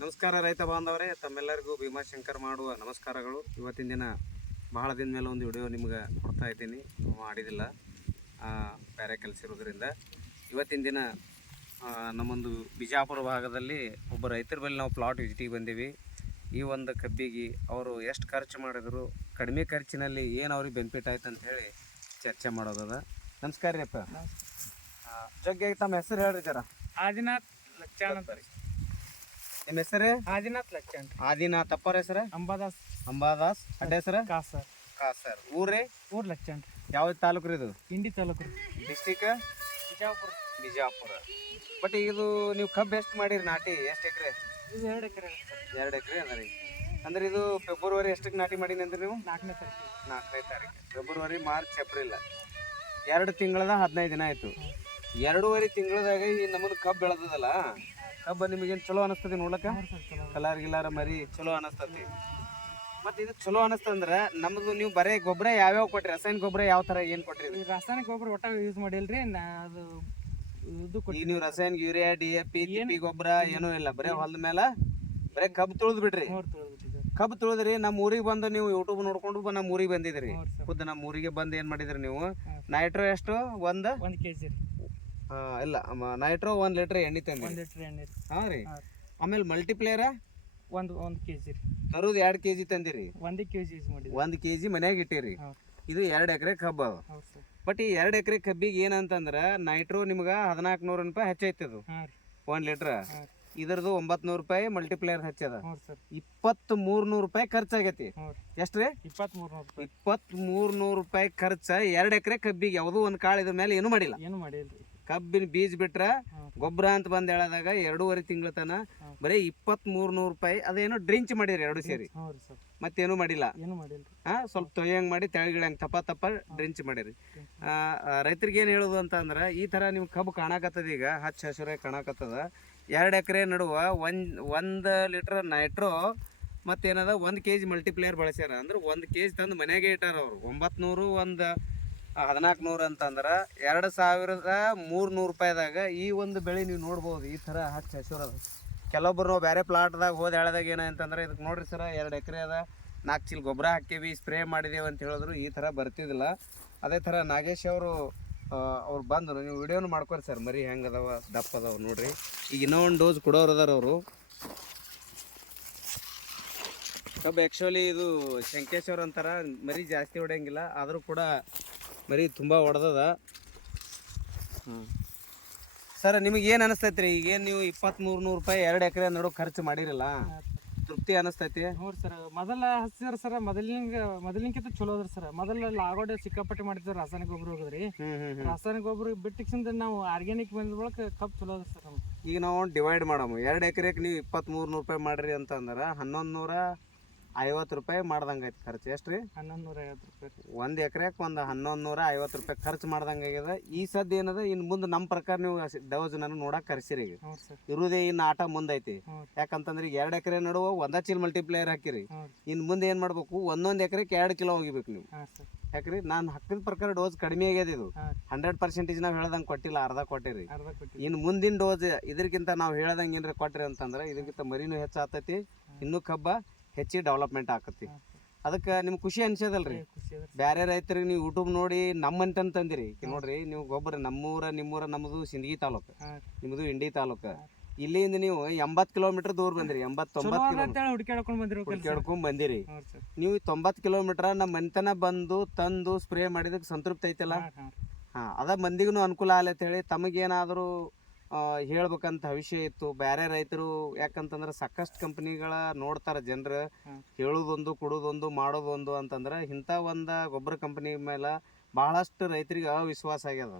ನಮಸ್ಕಾರ ರೈತ ಬಾಂಧವರೇ ತಮ್ಮೆಲ್ಲರಿಗೂ ಭೀಮಾಶಂಕರ್ ಮಾಡುವ ನಮಸ್ಕಾರಗಳು. ಇವತ್ತಿನ ದಿನ ಬಹಳ ದಿನ ಮೇಲೆ ಒಂದು ವಿಡಿಯೋ ನಿಮ್ಗೆ ಕೊಡ್ತಾ ಇದ್ದೀನಿ. ಮಾಡಿದಿಲ್ಲ. ಬೇರೆ ಕೆಲಸ ಇರೋದ್ರಿಂದ. ಇವತ್ತಿನ ದಿನ ನಮ್ಮೊಂದು ಬಿಜಾಪುರ ಭಾಗದಲ್ಲಿ ಒಬ್ಬ ರೈತರ ಬಳಿ ನಾವು ಪ್ಲಾಟ್ ವಿಸಿಟಿಗೆ ಬಂದೀವಿ. ಈ ಒಂದು ಕಬ್ಬಿಗೆ ಅವರು ಎಷ್ಟು ಖರ್ಚು ಮಾಡಿದ್ರು ಕಡಿಮೆ ಖರ್ಚಿನಲ್ಲಿ ಏನು ಅವ್ರಿಗೆ ಬೆನಿಫಿಟ್ ಆಯ್ತು ಅಂತ ಹೇಳಿ ಚರ್ಚೆ ಮಾಡೋದದ ನಮಸ್ಕಾರ ರೀ ಅಪ್ಪ. ಜಗ್ಗಿ ತಮ್ಮ ಹೆಸರು ಹೇಳ್ರಿ ಜರ. ಆದಿನಾಥ್ ರೀ ನಿಮ್ಮ ಹೆಸರು? ಆದಿನಾಥ್ ಲಕ್ಷಣ್ ಆದಿನಾಥ್. ಅಪ್ಪರ ಹೆಸರು? ಅಂಬಾದಾಸ್. ಅಂಬಾದಾಸ್. ಅಡ್ಡ ಹೆಸರು? ಕಾಸರ್. ಕಾಸ್ ಸರ್ ಊರೇ ಊರ್ ಲಕ್ಷಣ್ ಯಾವ ತಾಲೂಕು ರೀ ಇದು? ಇಂಡಿ ತಾಲೂಕು ಡಿಸ್ಟಿಕ್? ಬಿಜಾಪುರ. ಬಿಜಾಪುರ. ಬಟ್ ಇದು ನೀವು ಕಬ್ಬು ಎಷ್ಟು ಮಾಡಿರಿ ನಾಟಿ? ಎಷ್ಟು ಎಕರೆ? ಇದು ಎರಡು ಎಕರೆ ಎರಡು ಎಕರೆ ಅಂದ್ರೆ ಅಂದ್ರೆ ಇದು ಫೆಬ್ರವರಿ ಎಷ್ಟಕ್ಕೆ ನಾಟಿ ಮಾಡೀನಿ ಅಂದ್ರೆ ನೀವು? ನಾಲ್ಕನೇ ತಾರೀಕು. ನಾಲ್ಕನೇ ತಾರೀಕು. February March April. ಎರಡು ತಿಂಗಳದ ಹದಿನೈದು ದಿನ ಆಯ್ತು. ಎರಡೂವರೆ ತಿಂಗಳದಾಗ ಈ ನಮ್ಮದು ಕಬ್ಬು ಬೆಳೆದದಲ್ಲ? ಕಬ್ಬು ನಿಮಗೇನು ಚಲೋ ಅನಿಸ್ತದೆ ನೋಡ್ಲಕ್ಕ? ಕಲರ್ ಗಿಲಾರ ಮರಿ ಚಲೋ ಅನಿಸ್ತತಿ. ಮತ್ತೆ ಇದು ಚಲೋ ಅನಿಸ್ತಂದ್ರೆ ನಮ್ದು ನೀವು ಬರೇ ಗೊಬ್ಬರ ಯಾವ್ಯಾವ ಕೊಟ್ರಿ? ರಸಾಯನ ಗೊಬ್ಬರ ಯಾವ ತರ ಏನ್ ಕೊಟ್ರಿ ರಾಸಾಯನಿಕ ಗೊಬ್ಬರ ಒಟ್ಟ ಯೂಸ್ ಮಾಡಿಲ್ರಿ ನಾ ಅದು ಇದು ನೀವು ರಾಸಾಯನಿಕ urea D A P P ಗೊಬ್ಬರ ಏನೂ ಇಲ್ಲ. ಬರೇ ಹೊಲದ ಮೇಲೆ ಬರೇ ಕಬ್ಬು ತುಳಿದ್ ಬಿಡ್ರಿ ಕಬ್ಬು ತುಳಿದ್ರಿ ನಮ್ಮ ಊರಿಗೆ ಬಂದು ನೀವು ಯೂಟ್ಯೂಬ್ ನೋಡ್ಕೊಂಡು ನಮ್ಮ ಊರಿಗೆ ಬಂದಿದ್ರಿ. ಖುದ್ದು ನಮ್ಮ ಊರಿಗೆ ಬಂದು ಏನ್ ಮಾಡಿದ್ರಿ ನೀವು? ನೈಟ್ರೋ ಎಷ್ಟು? ಒಂದ್? ಒಂದು ಕೆ ಜಿ ರೀ. ಆ, ಇಲ್ಲ ನೈಟ್ರೋ ಒಂದು ಲೀಟರ್ ಎಣ್ಣೆ ತಂದಿರಿ. ಒಂದು ಲೀಟ್ರ್ ಎಣ್ಣೆ ರೀ. ಹಾ ರೀ. ಆಮೇಲೆ ಮಲ್ಟಿಪ್ಲೇಯರ ಒಂದು ಒಂದು ಕೆ ಜಿ ರೀ ಎರಡು ಕೆ ಜಿ ತಂದಿರಿ. ಒಂದೇ ಕೆ ಜಿ ಯೂಸ್ ಮಾಡಿದ್ರಿ ಒಂದು ಕೆ ಕೆಜಿ ಮನ್ಯಾಗ ಇಟ್ಟಿರಿ. ಇದು ಎರಡು ಎಕರೆ ಕಬ್ಬ ಅದ. ಬಟ್ ಈ ಎರಡು ಎಕರೆ ಕಬ್ಬಿಗೆ ಏನಂತಂದ್ರೆ ನೈಟ್ರೋ ನಿಮ್ಗೆ ಹದಿನಾಲ್ಕು ನೂರು ರೂಪಾಯಿ ಹೆಚ್ಚೈತೆ ಅದು ಒಂದು ಲೀಟ್ರ್ ಹಾಂ ಇದ್ರದ್ದು ಒಂಬತ್ತು ನೂರು ರೂಪಾಯಿ ಮಲ್ಟಿಪ್ಲೇಯರ್ ಹಚ್ಚದ. ಇಪ್ಪತ್ತು ಮೂರ್ ನೂರು ರೂಪಾಯಿ ಖರ್ಚಾಗೈತಿ. ಎಷ್ಟು ರೀ? ಎಷ್ಟ್ರಿ ಇಪ್ಪತ್ತ್ ಮೂರ್ ನೂರು ರೂಪಾಯಿ ಖರ್ಚ ಎರಡು ಎಕರೆ ಕಬ್ಬಿಗೆ ಯಾವುದೂ ಒಂದು ಕಾಳು ಇದ್ರ ಮೇಲೆ ಏನು ಮಾಡಿಲ್ಲ. ಏನು ಮಾಡಿಲ್ರಿ. ಕಬ್ಬಿನ ಬೀಜ ಬಿಟ್ರ ಗೊಬ್ಬರ ಅಂತ ಬಂದ್ ಹೇಳದಾಗ ಎರಡೂವರೆ ತಿಂಗಳ ತನ. ಬರೀ ಇಪ್ಪತ್ತ್ ಮೂರ್ ನೂರು ರೂಪಾಯಿ ಅದೇನು ಡ್ರಿಂಚ್ ಮಾಡಿರಿ ಎರಡು ಸೇರಿ. ಮತ್ತೇನು ಮಾಡಿಲ್ಲ. ಹಾ ಸ್ವಲ್ಪ ತೊಯ್ಯಂಗ್ ಮಾಡಿ ತೆಳಗಿಳಂಗ್ ತಪ್ಪ ತಪ್ಪ ಡ್ರಿಂಚ್ ಮಾಡಿರಿ. ರೈತರಿಗೆ ಏನು ಹೇಳುದು ಅಂತ ಅಂದ್ರೆ ಈ ತರ ನಿಮ್ ಕಬ್ಬು ಕಾಣಕತ್ತದ ಈಗ ಹಚ್ಚ ಹಸಿರಾಗಿ ಕಾಣಕತ್ತದ. ಎರಡು ಎಕರೆ ನಡುವ ಒಂದ್ ಒಂದ್ ಲೀಟರ್ ನೈಟ್ರೋ ಮತ್ತೇನದ ಒಂದು ಕೆ ಜಿ ಮಲ್ಟಿಪ್ಲೇಯರ್ ಬಳಸ್ಯಾರ. ಅಂದ್ರೆ ಒಂದು ಕೆ ಜಿ ತಂದು ಮನೆಗೆ ಇಟ್ಟಾರ ಅವರು. ಒಂಬತ್ತು ಒಂದು ಹದಿನಾಲ್ಕು ನೂರು ಅಂತಂದ್ರೆ ಎರಡು ಸಾವಿರದ ಮೂರು ನೂರು ರೂಪಾಯಿದಾಗ ಈ ಒಂದು ಬೆಳೆ ನೀವು ನೋಡ್ಬೋದು, ಈ ಥರ ಹಚ್ಚ ಹಸಿರದ. ಕೆಲವೊಬ್ರು ನಾವು ಬೇರೆ ಪ್ಲಾಟ್ದಾಗ ಹೋದ ಹೇಳದಾಗ ಏನಂತಂದ್ರೆ ಇದಕ್ಕೆ ನೋಡ್ರಿ ಸರ, ಎರಡು ಎಕರೆ ಅದ ನಾಲ್ಕು ಚೀಲ ಗೊಬ್ಬರ ಹಾಕೀವಿ ಸ್ಪ್ರೇ ಮಾಡಿದೇವೆ ಅಂತ ಹೇಳಿದ್ರು ಈ ಥರ ಬರ್ತಿದ್ದಿಲ್ಲ. ಅದೇ ಥರ ನಾಗೇಶ್ ಅವರು ಅವ್ರು ಬಂದರು. ನೀವು ವಿಡಿಯೋನು ಮಾಡ್ಕೊರಿ ಸರ್, ಮರಿ ಹೆಂಗೆ ಅದಾವ, ದಪ್ಪ ಅದಾವ ನೋಡ್ರಿ. ಈಗ ಇನ್ನೂ ಒಂದು ಡೋಸ್ ಕೊಡೋರು ಅದಾರ ಅವರು. ಕಬ್ಬು ಆ್ಯಕ್ಚುಲಿ ಇದು ಶಂಕೇಶ್ವರ್ ಅಂತಾರ, ಮರಿ ಜಾಸ್ತಿ ಹೊಡೆಯಂಗಿಲ್ಲ, ಆದರೂ ಕೂಡ ಮರಿ ತುಂಬ ಹೊಡೆದದ ಹ್ಞೂ ಸರ್ ನಿಮಗೆ ಏನು ಅನಿಸ್ತೈತ್ರಿ? ಈಗೇನು ನೀವು ಇಪ್ಪತ್ತ್ಮೂರು ನೂರು ರೂಪಾಯಿ ಎರಡು ಎಕರೆ ನಡು ಖರ್ಚು ಮಾಡಿರಲ್ಲ ತೃಪ್ತಿ ಅನಿಸ್ತೈತಿ? ನೋಡ್ರಿ ಸರ್ ಮೊದಲ ಹಚ್ಚಿದ್ರ ಸರ್ ಮೊದಲಿನ ಮೊದಲಿನಕಿಂತ ಚಲೋ ಅದ್ರಿ ಸರ್. ಮೊದಲ ಲಾಗೋಡೆ ಸಿಕ್ಕಾಪಟ್ಟೆ ಮಾಡಿದ್ರು ರಾಸಾಯನಿಕ ಗೊಬ್ಬರ ಹೋಗದ್ರಿ ರಾಸಾಯನಿಕ ಗೊಬ್ಬರ ಬಿಟ್ಟಿಕ್ಸಿಂದ ನಾವು ಆರ್ಗ್ಯಾನಿಕ್ ಬಂದ ಬಳಕ ಕಪ್ ಚಲೋ ಅದ್ರಿ ಸರ್ ಈಗ ನಾವು ಡಿವೈಡ್ ಮಾಡಮು. ಎರಡು ಎಕರೆಗೆ ನೀವು ಇಪ್ಪತ್ತ್ಮೂರು ನೂರು ರೂಪಾಯಿ ಮಾಡ್ರಿ ಅಂತಂದ್ರೆ ಹನ್ನೊಂದು ನೂರ ಐವತ್ತು ರೂಪಾಯಿ ಮಾಡ್ದಂಗೆ ಐತೆ ಖರ್ಚು. ಎಷ್ಟು ರೀ? ಹನ್ನೊಂದು ನೂರ ಐವತ್ತು ರೂಪಾಯಿ ಒಂದು ಎಕರೆಗೆ ಒಂದು ಹನ್ನೊಂದು ನೂರ ಐವತ್ತು ರೂಪಾಯಿ ಖರ್ಚು ಮಾಡ್ದಂಗೆ ಆಗ್ಯದ. ಈ ಸದ್ಯ ಏನದ? ಇನ್ನು ಮುಂದೆ ನಮ್ಮ ಪ್ರಕಾರ ನೀವು ಡೌಸ್ ನನಗೆ ನೋಡಕ್ಕೆ ಕರ್ಸಿರಿ ಈಗ. ಇರೋದೇ ಸರ್. ಇರುವುದೇ ಇನ್ನು ಆಟ ಮುಂದೈತಿ. ಹ್ಞೂ ಯಾಕಂತಂದ್ರೆ ಈಗ ಎರಡು ಎಕರೆ ನಡುವ ಒಂದ ಚೀಲ ಮಲ್ಟಿಪ್ಲೇಯರ್ ಹಾಕಿರಿ. ಹ್ಞೂ ಇನ್ನು ಮುಂದೆ ಏನು ಮಾಡಬೇಕು? ಒಂದೊಂದು ಎಕರೆಗೆ ಎರಡು ಕಿಲೋ ಹೋಗಿಬೇಕು ನೀವು. ಹಾಂ ಸರ್. ಯಾಕ್ರಿ? ನಾನು ಹಾಕಿದ ಪ್ರಕಾರ ಡೋಸ್ ಕಡಿಮೆ ಆಗ್ಯದ ಇದು. ಹಾಂ ಹಂಡ್ರೆಡ್ ಪರ್ಸೆಂಟೇಜ್ ನಾವು ಹೇಳ್ದಂಗೆ ಕೊಟ್ಟಿಲ್ಲ ಅರ್ಧ ಕೊಟ್ಟಿರಿ. ಅರ್ಧ ಇನ್ನು ಮುಂದಿನ ಡೋಸ್ ಇದಕ್ಕಿಂತ ನಾವು ಹೇಳ್ದಂಗೆ ಏನ್ರ ಕೊಟ್ರಿ ಅಂತಂದ್ರೆ ಇದಕ್ಕಿಂತ ಮರಿನೂ ಹೆಚ್ಚು ಇನ್ನು ಇನ್ನೂ ಕಬ್ಬ ಹೆಚ್ಚಿಗೆ ಡೆವಲಪ್ಮೆಂಟ್ ಆಕತಿ. ಅದಕ್ಕೆ ನಿಮ್ಗೆ ಖುಷಿ ಅನ್ಸೋದಲ್ರಿ? ಬೇರೆ ರೈತರಿಗೆ ನೀವು ಯೂಟ್ಯೂಬ್ ನೋಡಿ ನಮ್ಮಂತಂದಿರಿ ತಂದಿರಿ. ನೋಡ್ರಿ ನೀವು ಗೊಬ್ಬರ ನಮ್ಮೂರ ನಿಮ್ಮೂರ ನಮ್ಮದು ಸಿಂದಗಿ ತಾಲೂಕು. ನಿಮ್ಮದು ಇಂಡಿ ತಾಲೂಕು. ಇಲ್ಲಿಂದ ನೀವು ಎಂಬತ್ತು ಕಿಲೋಮೀಟರ್ ದೂರ ಬಂದಿರಿ ಎಂಬತ್ತೊಂಬತ್ತು ಹುಡುಕಾಡ್ಕೊಂಡು ಬಂದಿರೋ ನೀವು ತೊಂಬತ್ತು ಕಿಲೋಮೀಟರ್ ನಮ್ಮ ಮನೆತನ ಬಂದು ತಂದು ಸ್ಪ್ರೇ ಮಾಡಿದಕ್ಕೆ ಸಂತೃಪ್ತಿ ಐತಲ್ಲ? ಹಾ ಅದ ಮಂದಿಗೂ ಅನುಕೂಲ ಆಲತ್ ಹೇಳಿ ತಮಗೇನಾದರೂ ಹೇಳ್ಬೇಕಂತ ವಿಷಯ ಇತ್ತು. ಬೇರೆ ರೈತರು ಯಾಕಂತಂದ್ರೆ ಸಾಕಷ್ಟು ಕಂಪ್ನಿಗಳ ನೋಡ್ತಾರ ಜನರು. ಹೇಳೋದೊಂದು ಕೊಡೋದೊಂದು ಮಾಡೋದೊಂದು ಅಂತಂದ್ರೆ ಇಂಥ ಒಂದು ಗೊಬ್ಬರ ಕಂಪನಿ ಮೇಲೆ ಭಾಳಷ್ಟು ರೈತರಿಗೆ ಅವಿಶ್ವಾಸ ಆಗ್ಯದ.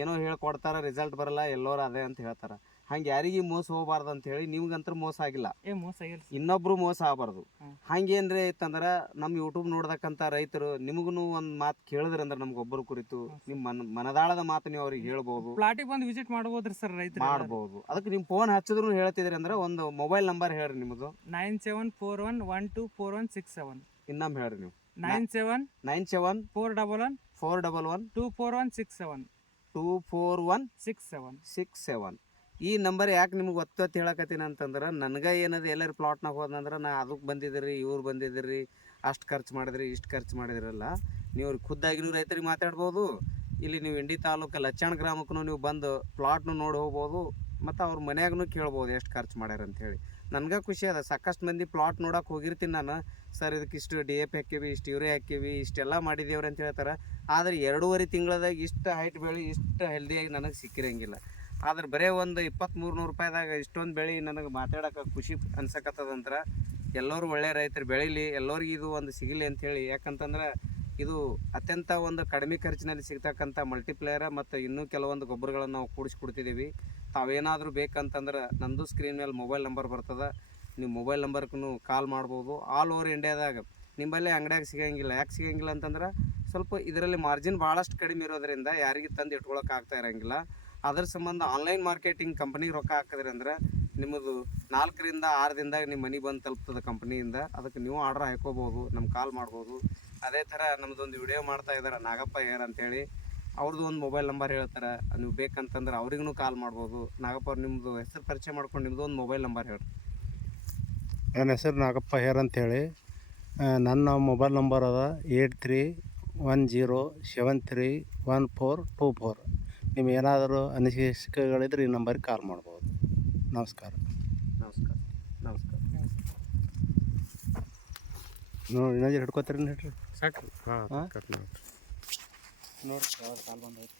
ಏನೋ ಹೇಳ್ಕೊಡ್ತಾರ ರಿಸಲ್ಟ್ ಬರಲ್ಲ ಎಲ್ಲೋರ ಅದೇ ಅಂತ ಹೇಳ್ತಾರ. ಹಂಗೆ ಯಾರಿಗೆ ಮೋಸ ಹೋಗಬಾರ್ದು ಅಂತ ಹೇಳಿ ನಿಮ್ಗಂತ್ರ ಮೋಸ ಆಗಿಲ್ಲ. ಏ ಮೋಸ ಆಗಿಲ್ಲ ಸರ್. ಇನ್ನೊಬ್ರು ಮೋಸ ಆಗಬಾರ್ದು. ಹಂಗೇನ್ರಿ ಇತ್ತಂದ್ರ ನಮ್ ಯೂಟ್ಯೂಬ್ ನೋಡ್ದಕ್ಕಂತ ರೈತರು ನಿಮಗೂ ಒಂದ್ ಮಾತು ಕೇಳಿದ್ರಂದ್ರ ನಮ್ಗೆ ಒಬ್ಬರು ಕುರಿತು ನಿಮ್ಮ ಮನ ಮನದಾಳದ ಮಾತು ನೀವು ಅವ್ರಿಗೆ ಹೇಳ್ಬೋದು. ಪ್ಲಾಟಿಗೆ ಬಂದು ವಿಸಿಟ್ ಮಾಡ್ಬೋದ್ರಿ ಸರ್ ರೈತರು. ಮಾಡ್ಬೋದು. ಅದಕ್ಕೆ ನಿಮ್ ಫೋನ್ ಹಚ್ಚಿದ್ರು ಹೇಳ್ತಿದ್ರಿ ಅಂದ್ರೆ ಒಂದು ಮೊಬೈಲ್ ನಂಬರ್ ಹೇಳ್ರಿ ನಿಮ್ದು. Nine seven four one one two four one six seven ಇನ್ನೊಮ್ಮೆ ಹೇಳ್ರಿ ನೀವು. Nine seven nine seven four double one four double one two four one six seven two four one six seven six seven ಈ number ಯಾಕೆ ನಿಮ್ಗೆ ಒತ್ತೊತ್ತು ಹೇಳಕತ್ತೀನಿ ಅಂತಂದ್ರೆ, ನನಗೆ ಏನದು ಎಲ್ಲರೂ ಪ್ಲಾಟ್ನಾಗ ಹೋದಂದ್ರೆ ನಾ ಅದಕ್ಕೆ ಬಂದಿದ್ದೀರಿ ಇವ್ರು ಬಂದಿದ್ದೀರಿ ಅಷ್ಟು ಖರ್ಚು ಮಾಡಿದ್ರಿ, ಇಷ್ಟು ಖರ್ಚು ಮಾಡಿದ್ರಲ್ಲ ನೀವು ಖುದ್ದಾಗಿನೂ ರೈತರಿಗೆ ಮಾತಾಡ್ಬೋದು, ಇಲ್ಲಿ ನೀವು ಇಂಡಿ ತಾಲೂಕು ಲಚ್ಚಣ ಗ್ರಾಮಕ್ಕೂ ನೀವು ಬಂದು ಪ್ಲಾಟ್ನು ನೋಡಿ ಹೋಗ್ಬೋದು, ಮತ್ತು ಅವ್ರ ಮನೆಯಾಗೂ ಕೇಳ್ಬೋದು ಎಷ್ಟು ಖರ್ಚು ಮಾಡ್ಯಾರ ಅಂತೇಳಿ ನನಗೆ ಖುಷಿ ಅದ, ಸಾಕಷ್ಟು ಮಂದಿ ಪ್ಲಾಟ್ ನೋಡಕ್ಕೆ ಹೋಗಿರ್ತೀನಿ ನಾನು, ಸರ್ ಇದಕ್ಕೆ ಇಷ್ಟು ಡಿ ಎ ಪಿ ಹಾಕೀವಿ ಇಷ್ಟು ಯೂರಿ ಹಾಕೀವಿ ಇಷ್ಟೆಲ್ಲ ಮಾಡಿದೇವ್ರಿ ಅಂತ ಹೇಳ್ತಾರೆ, ಆದರೆ ಎರಡೂವರೆ ತಿಂಗಳದಾಗ ಇಷ್ಟು ಹೈಟ್ ಬೆಳೆ ಇಷ್ಟು ಹೆಲ್ದಿಯಾಗಿ ನನಗೆ ಸಿಕ್ಕಿರಂಗಿಲ್ಲ. ಆದ್ರೆ ಬರೇ ಒಂದು ಇಪ್ಪತ್ತ್ಮೂರು ನೂರು ರೂಪಾಯಿದಾಗ ಇಷ್ಟೊಂದು ಬೆಳೆ ನನಗೆ ಮಾತಾಡೋಕೆ ಖುಷಿ ಅನ್ಸಕತ್ತದಂದ್ರೆ ಎಲ್ಲರೂ ಒಳ್ಳೆ ರೈತರು ಬೆಳೀಲಿ, ಎಲ್ಲರಿಗೂ ಇದು ಒಂದು ಸಿಗಲಿ ಅಂಥೇಳಿ ಯಾಕಂತಂದ್ರೆ ಇದು ಅತ್ಯಂತ ಒಂದು ಕಡಿಮೆ ಖರ್ಚಿನಲ್ಲಿ ಸಿಗ್ತಕ್ಕಂಥ ಮಲ್ಟಿಪ್ಲೇಯರ ಮತ್ತು ಇನ್ನೂ ಕೆಲವೊಂದು ಗೊಬ್ಬರಗಳನ್ನು ನಾವು ಕೂಡಿಸ್ಕೊಡ್ತಿದ್ದೀವಿ ತಾವೇನಾದರೂ ಬೇಕಂತಂದ್ರೆ ನಂದು ಸ್ಕ್ರೀನ್ ಮೇಲೆ ಮೊಬೈಲ್ ನಂಬರ್ ಬರ್ತದೆ. ನೀವು ಮೊಬೈಲ್ ನಂಬರ್ಗೂ ಕಾಲ್ ಮಾಡ್ಬೋದು. ಆಲ್ ಓವರ್ ಇಂಡಿಯಾದಾಗ ನಿಮ್ಮಲ್ಲಿ ಅಂಗಡಿಯಾಗ ಸಿಗೋಂಗಿಲ್ಲ. ಯಾಕೆ ಸಿಗೋಂಗಿಲ್ಲ ಅಂತಂದ್ರೆ ಸ್ವಲ್ಪ ಇದರಲ್ಲಿ ಮಾರ್ಜಿನ್ ಭಾಳಷ್ಟು ಕಡಿಮೆ ಇರೋದರಿಂದ ಯಾರಿಗೆ ತಂದು ಇಟ್ಕೊಳಕ್ಕೆ ಆಗ್ತಾ ಇರೋಂಗಿಲ್ಲ. ಅದ್ರ ಸಂಬಂಧ ಆನ್ಲೈನ್ ಮಾರ್ಕೆಟಿಂಗ್ ಕಂಪ್ನಿಗೆ ರೊಕ್ಕ ಹಾಕಿದ್ರಿ ಅಂದ್ರೆ ನಿಮ್ಮದು ನಾಲ್ಕರಿಂದ ಆರು ದಿನದಾಗ ನಿಮ್ಮ ಮನೆ ಬಂದು ತಲುಪ್ತದೆ ಕಂಪ್ನಿಯಿಂದ ಅದಕ್ಕೆ ನೀವು ಆರ್ಡ್ರ್ ಹಾಕೋಬೋದು ನಮ್ಮ ಕಾಲ್ ಮಾಡ್ಬೋದು. ಅದೇ ಥರ ನಮ್ಮದೊಂದು ವಿಡಿಯೋ ಮಾಡ್ತಾ ಇದ್ದಾರೆ ನಾಗಪ್ಪ ಏರ್ ಅಂತೇಳಿ. ಅವ್ರದ್ದು ಒಂದು ಮೊಬೈಲ್ ನಂಬರ್ ಹೇಳ್ತಾರೆ. ನೀವು ಬೇಕಂತಂದ್ರೆ ಅವ್ರಿಗೂ ಕಾಲ್ ಮಾಡ್ಬೋದು. ನಾಗಪ್ಪ ಅವ್ರು ನಿಮ್ಮದು ಹೆಸರು ಪರಿಚಯ ಮಾಡ್ಕೊಂಡು ನಿಮ್ಮದು ಒಂದು ಮೊಬೈಲ್ ನಂಬರ್ ಹೇಳಿ ನನ್ನ ಹೆಸರು? ನಾಗಪ್ಪ ಹೇರ್ ಅಂತೇಳಿ. ನನ್ನ ಮೊಬೈಲ್ ನಂಬರ್ ಅದ eight three one zero seven three one four two four. ನಿಮ್ಗೆ ಏನಾದರೂ ಅನಿಸಿಕೆಗಳಿದ್ರೆ ಈ ನಂಬರ್ಗೆ ಕಾಲ್ ಮಾಡ್ಬೋದು. ನಮಸ್ಕಾರ. ನಮಸ್ಕಾರ. ನಮಸ್ಕಾರ. ನೋಡಿ ಇನ್ನೊಂದು ಹಿಡ್ಕೋತೀರಿ ಹಿಡ್ರಿ ಸಾಕು ಹಾಂ? ನೋಡಿ ಕಾಲ್ ಬಂದೈತೆ.